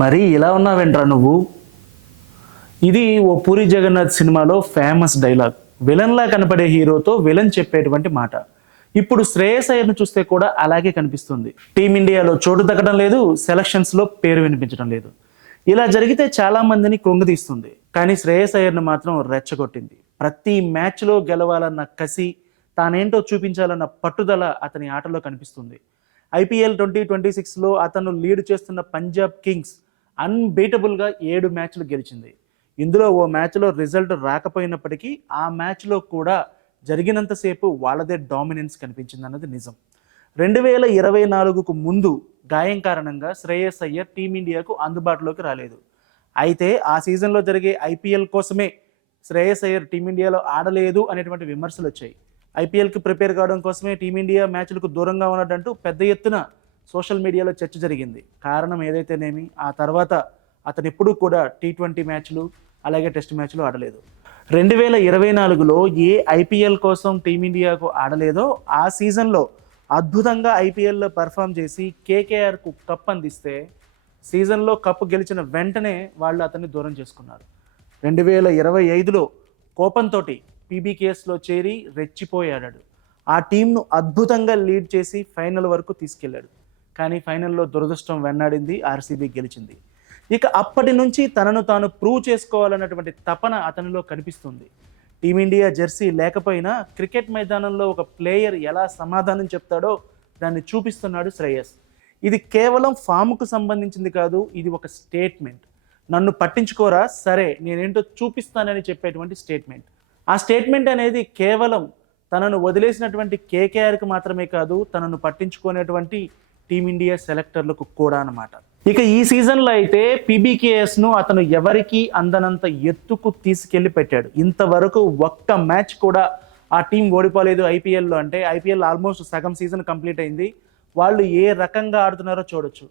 మరీ ఇలా ఉన్నావేంట్రా నువ్వు? ఇది ఓ పూరి జగన్నాథ్ సినిమాలో ఫేమస్ డైలాగ్. విలన్లా కనపడే హీరోతో విలన్ చెప్పేటువంటి మాట. ఇప్పుడు శ్రేయస్ అయ్యర్ను చూస్తే కూడా అలాగే కనిపిస్తుంది. టీమిండియాలో చోటు తగ్గడం లేదు, సెలక్షన్స్లో పేరు వినిపించడం లేదు. ఇలా జరిగితే చాలా మందిని కృంగతీస్తుంది. కానీ శ్రేయస్ అయ్యర్ను మాత్రం రెచ్చగొట్టింది. ప్రతి మ్యాచ్లో గెలవాలన్న కసి, తానేంటో చూపించాలన్న పట్టుదల అతని ఆటలో కనిపిస్తుంది. IPL 2026లో అతను లీడ్ చేస్తున్న పంజాబ్ కింగ్స్ అన్బీటబుల్గా 7 మ్యాచ్లు గెలిచింది. ఇందులో ఓ మ్యాచ్లో రిజల్ట్ రాకపోయినప్పటికీ ఆ మ్యాచ్లో కూడా జరిగినంతసేపు వాళ్ళదే డామినెన్స్ కనిపించిందన్నది నిజం. 2024కు ముందు గాయం కారణంగా శ్రేయస్ అయ్యర్ టీమిండియాకు అందుబాటులోకి రాలేదు. అయితే ఆ సీజన్లో జరిగే IPL కోసమే శ్రేయస్ అయ్యర్ టీమిండియాలో ఆడలేదు అనేటువంటి విమర్శలు వచ్చాయి. IPLకి ప్రిపేర్ కావడం కోసమే టీమిండియా మ్యాచ్లకు దూరంగా ఉన్నట్టు పెద్ద ఎత్తున సోషల్ మీడియాలో చర్చ జరిగింది. కారణం ఏదైతేనేమి, ఆ తర్వాత అతను ఎప్పుడూ కూడా T20 మ్యాచ్లు అలాగే టెస్ట్ మ్యాచ్లు ఆడలేదు. 2024లో ఏ IPL కోసం టీమిండియాకు ఆడలేదో ఆ సీజన్లో అద్భుతంగా IPLలో పర్ఫామ్ చేసి KKRకు కప్ అందిస్తే సీజన్లో కప్ గెలిచిన వెంటనే వాళ్ళు అతన్ని దూరం చేసుకున్నారు. 2025లో కోపంతో PBKSలో చేరి రెచ్చిపోయాడు. ఆ టీంను అద్భుతంగా లీడ్ చేసి ఫైనల్ వరకు తీసుకెళ్లాడు. కానీ ఫైనల్లో దురదృష్టం వెన్నాడింది, RCB గెలిచింది. ఇక అప్పటి నుంచి తనను తాను ప్రూవ్ చేసుకోవాలన్నటువంటి తపన అతనిలో కనిపిస్తుంది. టీమిండియా జెర్సీ లేకపోయినా క్రికెట్ మైదానంలో ఒక ప్లేయర్ ఎలా సమాధానం చెప్తాడో దాన్ని చూపిస్తున్నాడు శ్రేయస్. ఇది కేవలం ఫామ్కు సంబంధించింది కాదు, ఇది ఒక స్టేట్మెంట్. నన్ను పట్టించుకోరా, సరే నేనేంటో చూపిస్తానని చెప్పేటువంటి స్టేట్మెంట్. ఆ స్టేట్మెంట్ అనేది కేవలం తనను వదిలేసినటువంటి KKRకి మాత్రమే కాదు, తనను పట్టించుకునేటువంటి టీమిండియా సెలెక్టర్లకు కూడా అన్నమాట. ఇక ఈ సీజన్లో అయితే PBKSను అతను ఎవరికి అందనంత ఎత్తుకు తీసుకెళ్లి పెట్టాడు. ఇంతవరకు ఒక్క మ్యాచ్ కూడా ఆ టీం ఓడిపోలేదు IPLలో. అంటే IPL ఆల్మోస్ట్ సగం సీజన్ కంప్లీట్ అయింది. వాళ్ళు ఏ రకంగా ఆడుతున్నారో చూడొచ్చు.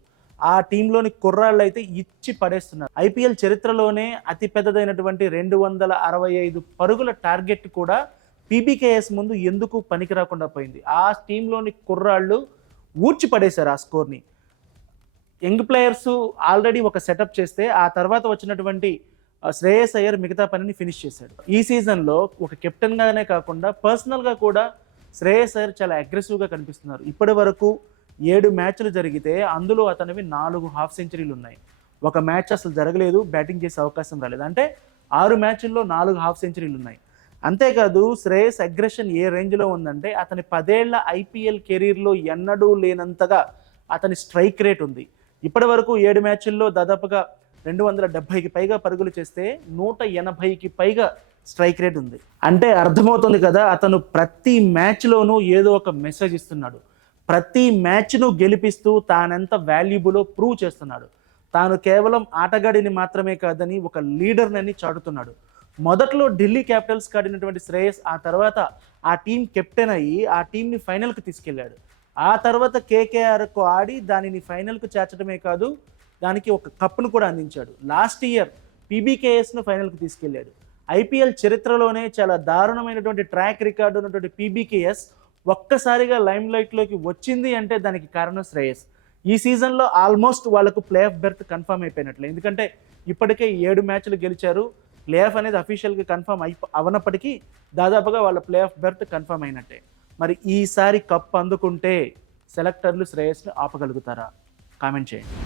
ఆ టీంలోని కుర్రాళ్ళు అయితే ఇచ్చి పడేస్తున్నారు. IPL చరిత్రలోనే అతి పెద్దదైనటువంటి 265 పరుగుల టార్గెట్ కూడా PBKS ముందు ఎందుకు పనికి రాకుండా పోయింది. ఆ టీంలోని కుర్రాళ్ళు ఊడ్చి పడేశారు ఆ స్కోర్ని. యంగ్ ప్లేయర్స్ ఆల్రెడీ ఒక సెటప్ చేస్తే ఆ తర్వాత వచ్చినటువంటి శ్రేయస్ అయ్యర్ మిగతా పనిని ఫినిష్ చేశాడు. ఈ సీజన్లో ఒక కెప్టెన్గానే కాకుండా పర్సనల్గా కూడా శ్రేయస్ అయ్యర్ చాలా అగ్రెసివ్గా కనిపిస్తున్నారు. ఇప్పటి వరకు 7 మ్యాచ్లు జరిగితే అందులో అతనివి 4 హాఫ్ సెంచరీలు ఉన్నాయి. ఒక మ్యాచ్ అసలు జరగలేదు, బ్యాటింగ్ చేసే అవకాశం రాలేదు. అంటే 6 మ్యాచ్ల్లో 4 హాఫ్ సెంచరీలు ఉన్నాయి. అంతేకాదు శ్రేయస్ అగ్రెషన్ ఏ రేంజ్లో ఉందంటే అతని 10 ఏళ్ల IPL కెరీర్లో ఎన్నడూ లేనంతగా అతని స్ట్రైక్ రేట్ ఉంది. ఇప్పటి వరకు 7 మ్యాచ్ల్లో దాదాపుగా 270కి పైగా పరుగులు చేస్తే 180కి పైగా స్ట్రైక్ రేట్ ఉంది. అంటే అర్థమవుతుంది కదా, అతను ప్రతి మ్యాచ్లోనూ ఏదో ఒక మెసేజ్ ఇస్తున్నాడు. ప్రతి మ్యాచ్ను గెలిపిస్తూ తానెంత వాల్యుబులో ప్రూవ్ చేస్తున్నాడు. తాను కేవలం ఆటగాడిని మాత్రమే కాదని ఒక లీడర్నని చాటుతున్నాడు. మొదట్లో ఢిల్లీ క్యాపిటల్స్కి ఆడినటువంటి శ్రేయస్ ఆ తర్వాత ఆ టీం కెప్టెన్ అయ్యి ఆ టీంని ఫైనల్కి తీసుకెళ్లాడు. ఆ తర్వాత KKRకు ఆడి దానిని ఫైనల్కు చేర్చడమే కాదు, దానికి ఒక కప్ను కూడా అందించాడు. లాస్ట్ ఇయర్ PBKSను ఫైనల్కి తీసుకెళ్లాడు. IPL చరిత్రలోనే చాలా దారుణమైనటువంటి ట్రాక్ రికార్డు ఉన్నటువంటి PBKS ఒక్కసారిగా లైమ్ లైట్లోకి వచ్చింది అంటే దానికి కారణం శ్రేయస్. ఈ సీజన్లో ఆల్మోస్ట్ వాళ్ళకు ప్లే ఆఫ్ బెర్త్ కన్ఫర్మ్ అయిపోయినట్లే. ఎందుకంటే ఇప్పటికే 7 మ్యాచ్లు గెలిచారు. ప్లే ఆఫ్ అనేది అఫీషియల్గా కన్ఫర్మ్ అవనప్పటికీ దాదాపుగా వాళ్ళ ప్లే ఆఫ్ బెర్త్ కన్ఫర్మ్ అయినట్టే. మరి ఈసారి కప్ అందుకుంటే సెలెక్టర్లు శ్రేయస్ని ఆపగలుగుతారా? కామెంట్ చేయండి.